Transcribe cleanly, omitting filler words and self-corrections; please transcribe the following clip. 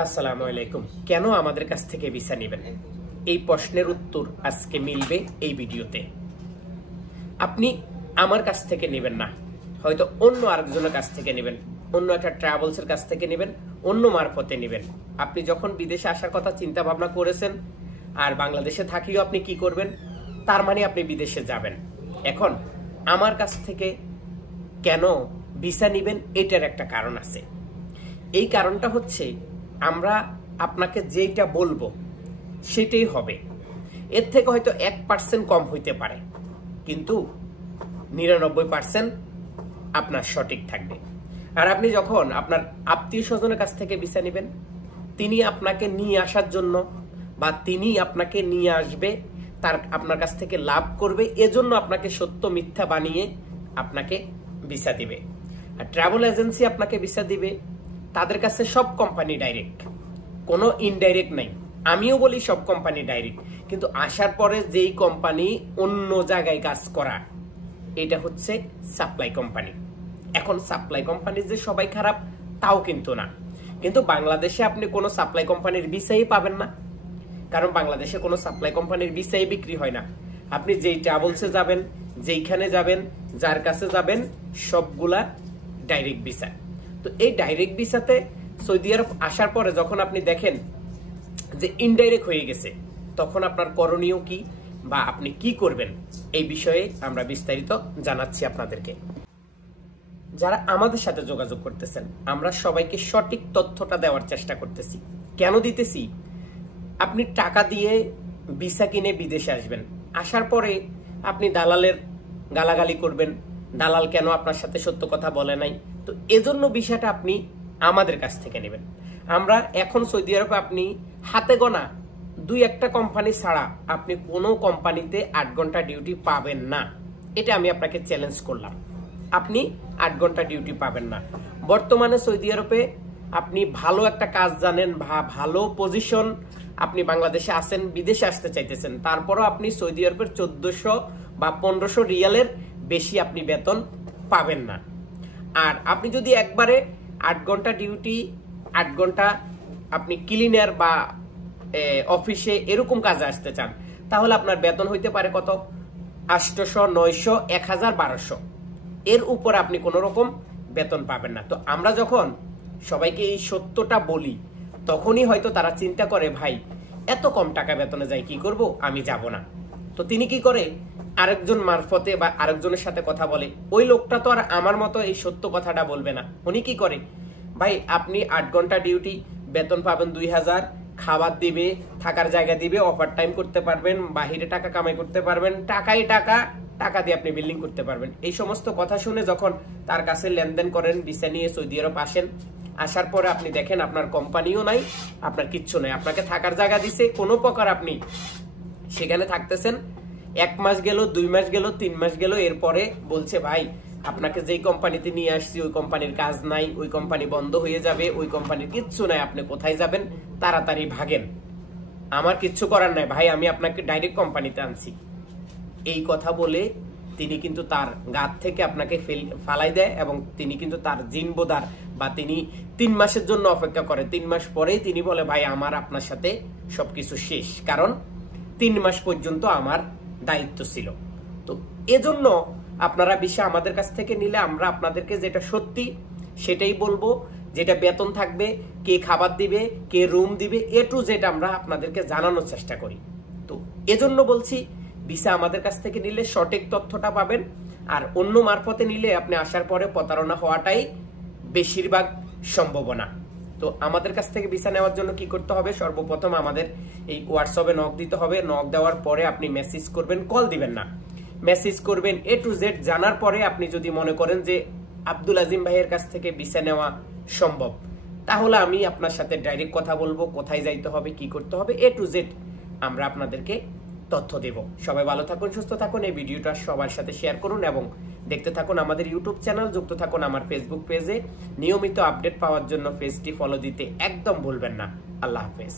আসসালামু আলাইকুম। কেন আমাদের কাছ থেকে ভিসা নেবেন? এই প্রশ্নের উত্তর আজকে মিলবে এই ভিডিওতে। আপনি আমার কাছ থেকে নেবেন না, হয়তো অন্য আরেকজনের কাছ থেকে নেবেন, অন্য একটা ট্রাভেলসের কাছ থেকে নেবেন, অন্য মারফতে নেবেন। আপনি যখন বিদেশে আসার কথা চিন্তা ভাবনা করেছেন আর বাংলাদেশে থাকিও আপনি কি করবেন, তার মানে আপনি বিদেশে যাবেন। এখন আমার কাছ থেকে কেন ভিসা নেবেন, এটার একটা কারণ আছে। এই কারণটা হচ্ছে, আমরা আপনাকে যেটা বলবো সেটাই হবে। এর থেকে হয়তো 1% কম হইতে পারে, কিন্তু 99% আপনার সঠিক থাকবে। আর আপনি যখন আপনার আত্মীয় স্বজনের কাছ থেকে ভিসা নেবেন, তিনি আপনাকে নিয়ে আসার জন্য বা তিনি আপনাকে নিয়ে আসবে, তার আপনার কাছ থেকে লাভ করবে, এজন্য আপনাকে সত্য মিথ্যা বানিয়ে আপনাকে ভিসা দিবে। আর ট্রাভেল এজেন্সি আপনাকে ভিসা দিবে, তাদের কাছে সব কোম্পানি ডাইরেক্ট, কোনো ইনডাইরেক্ট নাই। আমিও বলি সব কোম্পানি ডাইরেক্ট, কিন্তু আসার পরে যেই কোম্পানি অন্য জায়গায় কাজ করা, এটা হচ্ছে সাপ্লাই কোম্পানি। এখন সাপ্লাই কোম্পানি যে সবাই খারাপ তাও কিন্তু না, কিন্তু বাংলাদেশে আপনি কোনো সাপ্লাই কোম্পানির ভিসাই পাবেন না, কারণ বাংলাদেশে কোনো সাপ্লাই কোম্পানির ভিসাই বিক্রি হয় না। আপনি যেই ট্রাভেলসে যাবেন, যেইখানে যাবেন, যার কাছে যাবেন, সবগুলা ডাইরেক্ট ভিসা। তো এই ডাইরেক্ট ভিসাতে সৌদি আরব আসার পরে যখন আপনি দেখেন যে ইনডাইরেক্ট হয়ে গেছে, তখন আপনার করণীয় কি বা আপনি কি করবেন, এই বিষয়ে আমরা বিস্তারিত জানাচ্ছি আপনাদেরকে। যারা আমাদের সাথে যোগাযোগ করতেছেন, আমরা সবাইকে সঠিক তথ্যটা দেওয়ার চেষ্টা করতেছি। কেন দিতেছি? আপনি টাকা দিয়ে ভিসা কিনে বিদেশে আসবেন, আসার পরে আপনি দালালের গালাগালি করবেন, দালাল কেন আপনার সাথে সত্য কথা বলে নাই। তো এজন্য ভিসাটা আপনি আমাদের কাছ থেকে নেবেন। আমরা এখন সৌদি আরবে আপনি হাতে গোনা 2-1টা কোম্পানি ছাড়া আপনি কোনো কোম্পানিতে 8 ঘন্টা ডিউটি পাবেন না। এটা আমি আপনাকে চ্যালেঞ্জ করলাম। আপনি 8 ঘন্টা ডিউটি পাবেন না। বর্তমানে সৌদি আরবে আপনি ভালো একটা কাজ জানেন বা ভালো পজিশন, আপনি বাংলাদেশে আছেন, বিদেশে আসতে চাইতেছেন, তারপরও আপনি সৌদি আরবের 1400 বা 1500 রিয়ালের বেশি আপনি বেতন পাবেন না। আর আপনি যদি একবারে 8 ঘন্টা ডিউটি, 8 ঘন্টা আপনি ক্লিনার বা অফিসে এরকম কাজে আসতে চান, তাহলে আপনার বেতন হইতে পারে কত? 800, 900, 1000, 1200। এর উপর আপনি কোনো রকম বেতন পাবেন না। তো আমরা যখন সবাইকে এই সত্যটা বলি, তখনই হয়তো তারা চিন্তা করে, ভাই এত কম টাকা বেতনে যাই কি করব, আমি যাব না। তো তিনি কি করে, আরেকজন মারফতে বা আরেকজনের সাথে কথা বলে। ওই লোকটা তো আর আমার মতো এই সত্য কথাটা বলবে না। উনি কি করে, ভাই আপনি 8 ঘন্টা ডিউটি, বেতন পাবেন 2000, খাবার দিবে, থাকার জায়গা দিবে, ওভার টাইম করতে পারবেন, বাহিরে টাকা কামাই করতে পারবেন, টাকাই টাকা, টাকা দিয়ে আপনি বিল্ডিং করতে পারবেন। এই সমস্ত কথা শুনে যখন তার কাছে লেনদেন করেন, ভিসা নিয়ে সৌদি আরব আসেন, আসার পরে আপনি দেখেন আপনার কোম্পানিও নাই, আপনার কিচ্ছু নাই, আপনাকে থাকার জায়গা দিছে, কোনো প্রকার আপনি সেখানে থাকতেছেন। 1 মাস গেল, 2 মাস গেল, 3 মাস গেল, এরপরে বলছে, ভাই আপনাকে যেই কোম্পানিতে নিয়ে আসছি ওই কোম্পানির কাজ নাই, ওই কোম্পানি বন্ধ হয়ে যাবে, ওই কোম্পানির কিচ্ছু নাই, আপনি কোথায় যাবেন, তাড়াতাড়ি ভাগেন, আমার কিচ্ছু করার নাই ভাই, আমি আপনাকে ডাইরেক্ট কোম্পানিতে আনছি। এই কথা বলে তিনি কিন্তু তার গাত থেকে আপনাকে ফালাই দেয়, এবং তিনি কিন্তু তার জিনবোদার বা তিনি 3 মাসের জন্য অপেক্ষা করে। 3 মাস পরেই তিনি বলে, ভাই আমার আপনার সাথে সবকিছু শেষ, কারণ 3 মাস পর্যন্ত আমার দায়িত্ব ছিল। তো এজন্য আপনারা ভিসা আমাদের কাছ থেকে নিলে আমরা আপনাদেরকে যেটা সত্যি সেটাই বলবো, যেটা বেতন থাকবে, কে খাবার দিবে, কে রুম দিবে, A to Z আমরা আপনাদেরকে জানানোর চেষ্টা করি। তো এজন্য বলছি, ভিসা আমাদের কাছ থেকে নিলে সঠিক তথ্যটা পাবেন, আর অন্য মারফতে নিলে আপনি আসার পরে প্রতারণা হওয়াটাই বেশিরভাগ সম্ভাবনা। তো আমাদের কাছ থেকে ভিসা নেওয়ার জন্য কি করতে হবে? সর্বপ্রথম আমাদের এই হোয়াটসঅ্যাপে নক দিতে হবে। নক দেওয়ার পরে আপনি মেসেজ করবেন, কল দিবেন না, মেসেজ করবেন। A to Z জানার পরে আপনি যদি মনে করেন যে আব্দুল আজিম ভাইয়ের কাছ থেকে ভিসা নেওয়া সম্ভব, তাহলে আমি আপনার সাথে ডাইরেক্ট কথা বলবো, কোথায় যাইতে হবে, কি করতে হবে, A to Z আমরা আপনাদেরকে তথ্য দেব। সবাই ভালো থাকুন, সুস্থ থাকুন। এই ভিডিওটা সবার সাথে শেয়ার করুন এবং দেখতে থাকুন আমাদের ইউটিউব চ্যানেল, যুক্ত থাকুন আমার ফেসবুক পেজে। নিয়মিত আপডেট পাওয়ার জন্য পেজটি ফলো দিতে একদম ভুলবেন না। আল্লাহ হাফেজ।